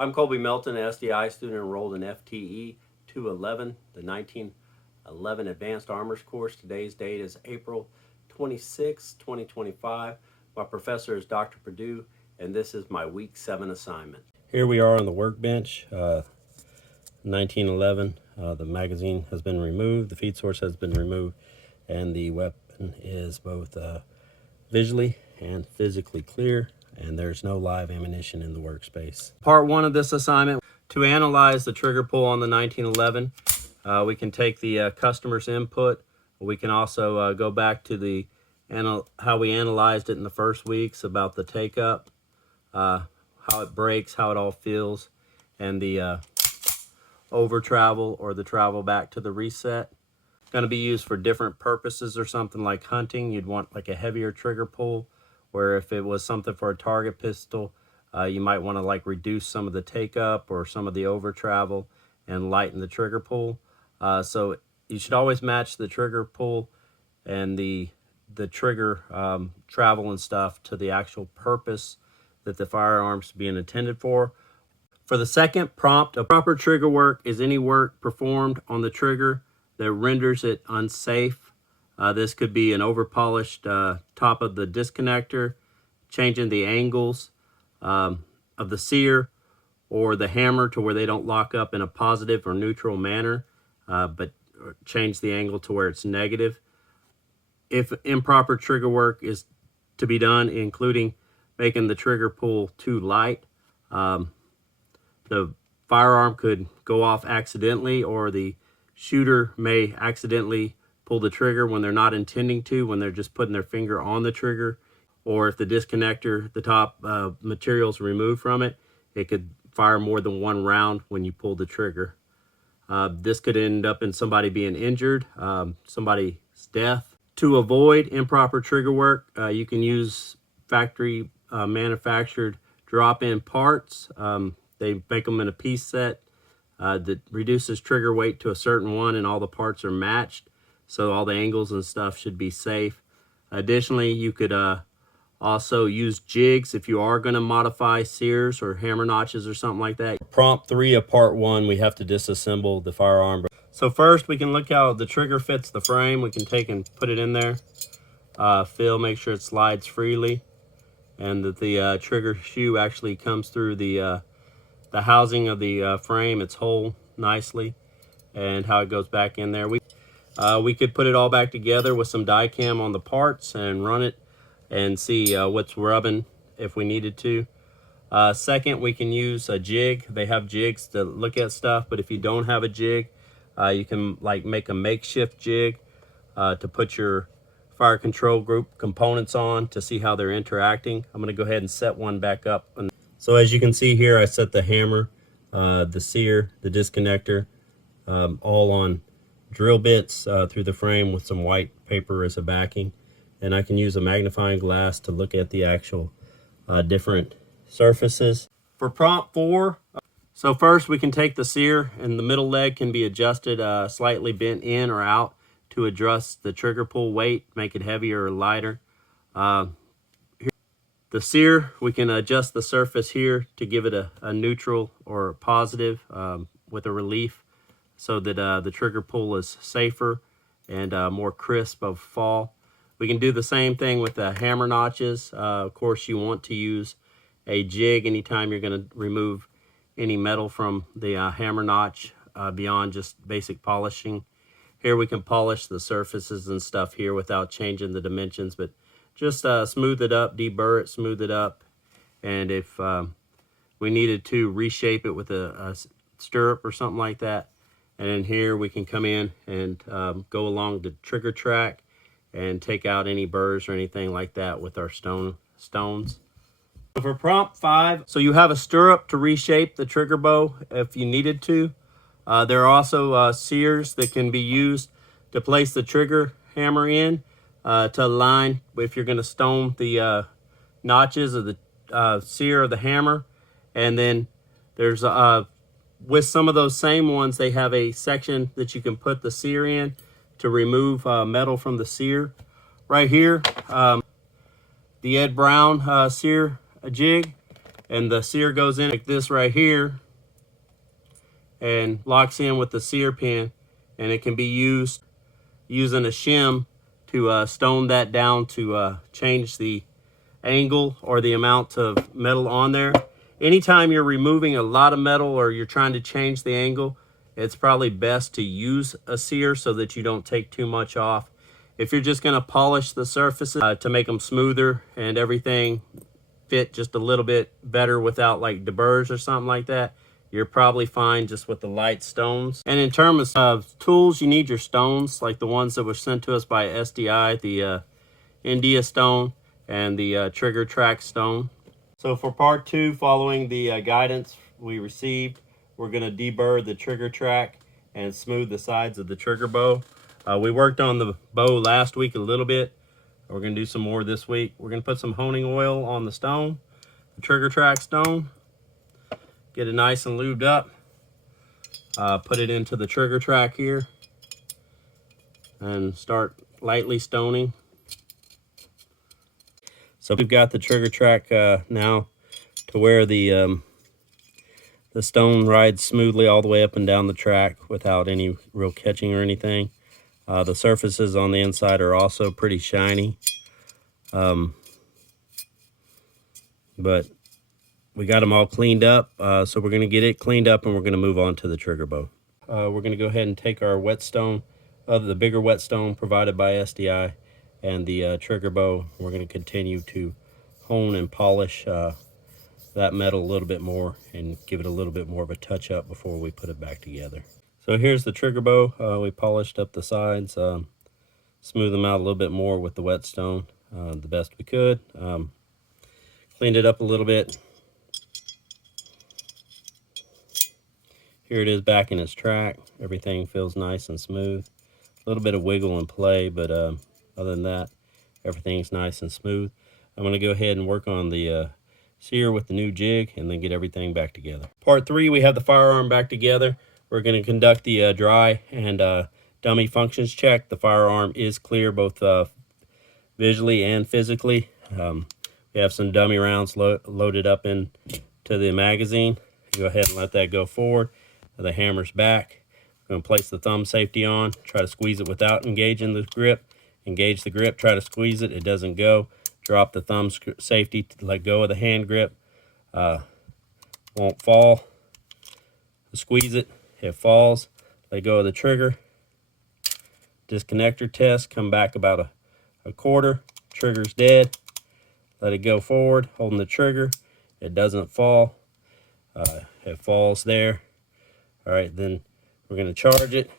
I'm Colby Melton, an SDI student enrolled in FTE-211, the 1911 Advanced Armors course. Today's date is April 26, 2025. My professor is Dr. Perdue, and this is my Week 7 assignment. Here we are on the workbench, 1911. The magazine has been removed, the feed source has been removed, and the weapon is both visually and physically clear, and there's no live ammunition in the workspace. Part 1 of this assignment, to analyze the trigger pull on the 1911, we can take the customer's input. We can also go back to the how we analyzed it in the first weeks about the take up, how it breaks, how it all feels, and the over travel or the travel back to the reset. It's going to be used for different purposes or something like hunting. You'd want like a heavier trigger pull, where if it was something for a target pistol, you might want to like reduce some of the take up or some of the over travel and lighten the trigger pull. So you should always match the trigger pull and the trigger travel and stuff to the actual purpose that the firearm's being intended for. For the second prompt, a proper trigger work is any work performed on the trigger that renders it unsafe. This could be an over-polished top of the disconnector, changing the angles of the sear or the hammer to where they don't lock up in a positive or neutral manner, but change the angle to where it's negative. If improper trigger work is to be done, including making the trigger pull too light, the firearm could go off accidentally, or the shooter may accidentally pull the trigger when they're not intending to, when they're just putting their finger on the trigger. Or if the disconnector, the top material is removed from it, it could fire more than one round when you pull the trigger. This could end up in somebody being injured, somebody's death. To avoid improper trigger work, you can use factory manufactured drop-in parts. They make them in a piece set that reduces trigger weight to a certain one, and all the parts are matched, so all the angles and stuff should be safe. Additionally, you could also use jigs if you are going to modify sears or hammer notches or something like that. Prompt 3 of part 1, we have to disassemble the firearm. So first, we can look how the trigger fits the frame. We can take and put it in there, feel, make sure it slides freely, and that the trigger shoe actually comes through the housing of the frame. It's whole nicely, and how it goes back in there. We could put it all back together with some die cam on the parts and run it and see what's rubbing if we needed to. Second, we can use a jig. They have jigs to look at stuff, but if you don't have a jig, you can like make a makeshift jig to put your fire control group components on to see how they're interacting. I'm going to go ahead and set one back up. So as you can see here, I set the hammer, the sear, the disconnector, all on drill bits through the frame with some white paper as a backing. And I can use a magnifying glass to look at the actual different surfaces. For prompt 4, so first we can take the sear, and the middle leg can be adjusted slightly bent in or out to adjust the trigger pull weight, make it heavier or lighter. The sear, we can adjust the surface here to give it a neutral or positive with a relief, so that the trigger pull is safer and more crisp of fall. We can do the same thing with the hammer notches. Of course, you want to use a jig anytime you're going to remove any metal from the hammer notch beyond just basic polishing. Here we can polish the surfaces and stuff here without changing the dimensions, but just smooth it up, deburr it, smooth it up. And if we needed to reshape it with a stirrup or something like that, and in here we can come in and go along the trigger track and take out any burrs or anything like that with our stones. So for prompt 5, so you have a stirrup to reshape the trigger bow if you needed to. There are also sears that can be used to place the trigger hammer in to align if you're going to stone the notches of the sear of the hammer. And then there's with some of those same ones, they have a section that you can put the sear in to remove metal from the sear. Right here, the Ed Brown sear jig. and the sear goes in like this right here and locks in with the sear pin, and it can be used using a shim to stone that down to change the angle or the amount of metal on there. Anytime you're removing a lot of metal or you're trying to change the angle, it's probably best to use a sear so that you don't take too much off. If you're just going to polish the surfaces to make them smoother and everything fit just a little bit better without like deburrs or something like that, you're probably fine just with the light stones. And in terms of tools, you need your stones, like the ones that were sent to us by SDI, the India stone and the trigger track stone. So for part 2, following the guidance we received, we're going to deburr the trigger track and smooth the sides of the trigger bow. We worked on the bow last week a little bit. We're going to do some more this week. We're going to put some honing oil on the stone, the trigger track stone, get it nice and lubed up, put it into the trigger track here, and start lightly stoning. So we've got the trigger track now to where the stone rides smoothly all the way up and down the track without any real catching or anything. The surfaces on the inside are also pretty shiny. But we got them all cleaned up, so we're going to get it cleaned up and we're going to move on to the trigger bow. We're going to go ahead and take our whetstone, the bigger whetstone provided by SDI, and the trigger bow. We're going to continue to hone and polish that metal a little bit more and give it a little bit more of a touch up before we put it back together. So here's the trigger bow. We polished up the sides, smoothed them out a little bit more with the whetstone the best we could. Cleaned it up a little bit. Here it is back in its track. Everything feels nice and smooth. A little bit of wiggle and play, but other than that, everything's nice and smooth. I'm going to go ahead and work on the sear with the new jig and then get everything back together. Part 3, we have the firearm back together. We're going to conduct the dry and dummy functions check. The firearm is clear both visually and physically. We have some dummy rounds loaded up into the magazine. Go ahead and let that go forward. The hammer's back. I'm going to place the thumb safety on. Try to squeeze it without engaging the grip. Engage the grip. Try to squeeze it. It doesn't go. Drop the thumb safety to let go of the hand grip. Won't fall. Squeeze it. It falls. Let go of the trigger. Disconnector test. Come back about a quarter. Trigger's dead. Let it go forward. Holding the trigger. It doesn't fall. It falls there. All right, then we're going to charge it.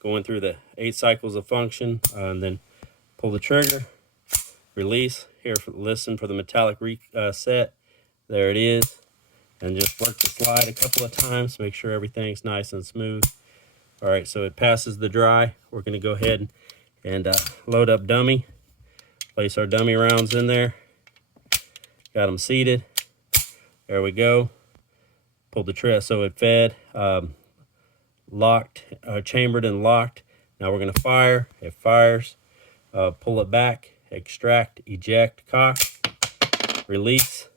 Going through the 8 cycles of function, and then pull the trigger. Release. Here, listen for the metallic reset. There it is. And just work the slide a couple of times. Make sure everything's nice and smooth. All right, so it passes the dry. We're going to go ahead and load up dummy. Place our dummy rounds in there. Got them seated. There we go. Pull the trigger so it fed. Locked, chambered and locked. Now we're going to fire. It fires. Pull it back. Extract, eject, cock. Release.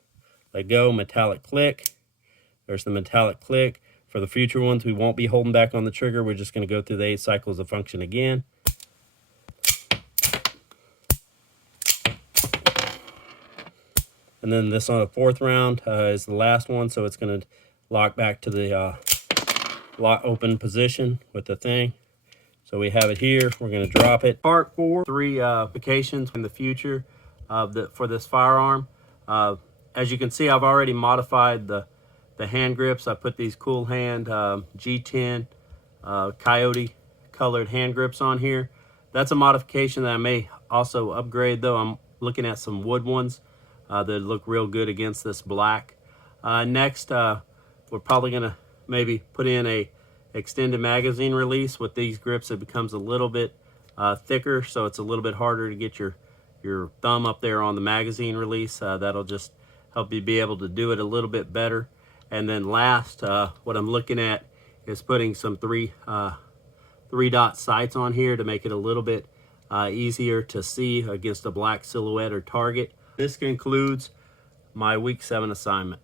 Let go. Metallic click. There's the metallic click. For the future ones, we won't be holding back on the trigger. We're just going to go through the 8 cycles of function again. And then this on the 4th round is the last one, so it's going to lock back to the lock open position with the thing. So we have it here. We're going to drop it. Part 4, 3 applications in the future for this firearm. As you can see, I've already modified the hand grips. I put these Cool Hand G10 Coyote colored hand grips on here. That's a modification that I may also upgrade, though. I'm looking at some wood ones that look real good against this black. Next, we're probably going to maybe put in a extended magazine release. With these grips, it becomes a little bit thicker, so it's a little bit harder to get your thumb up there on the magazine release. That'll just help you be able to do it a little bit better. And then last, what I'm looking at is putting some three dot sights on here to make it a little bit easier to see against a black silhouette or target. This concludes my week 7 assignment.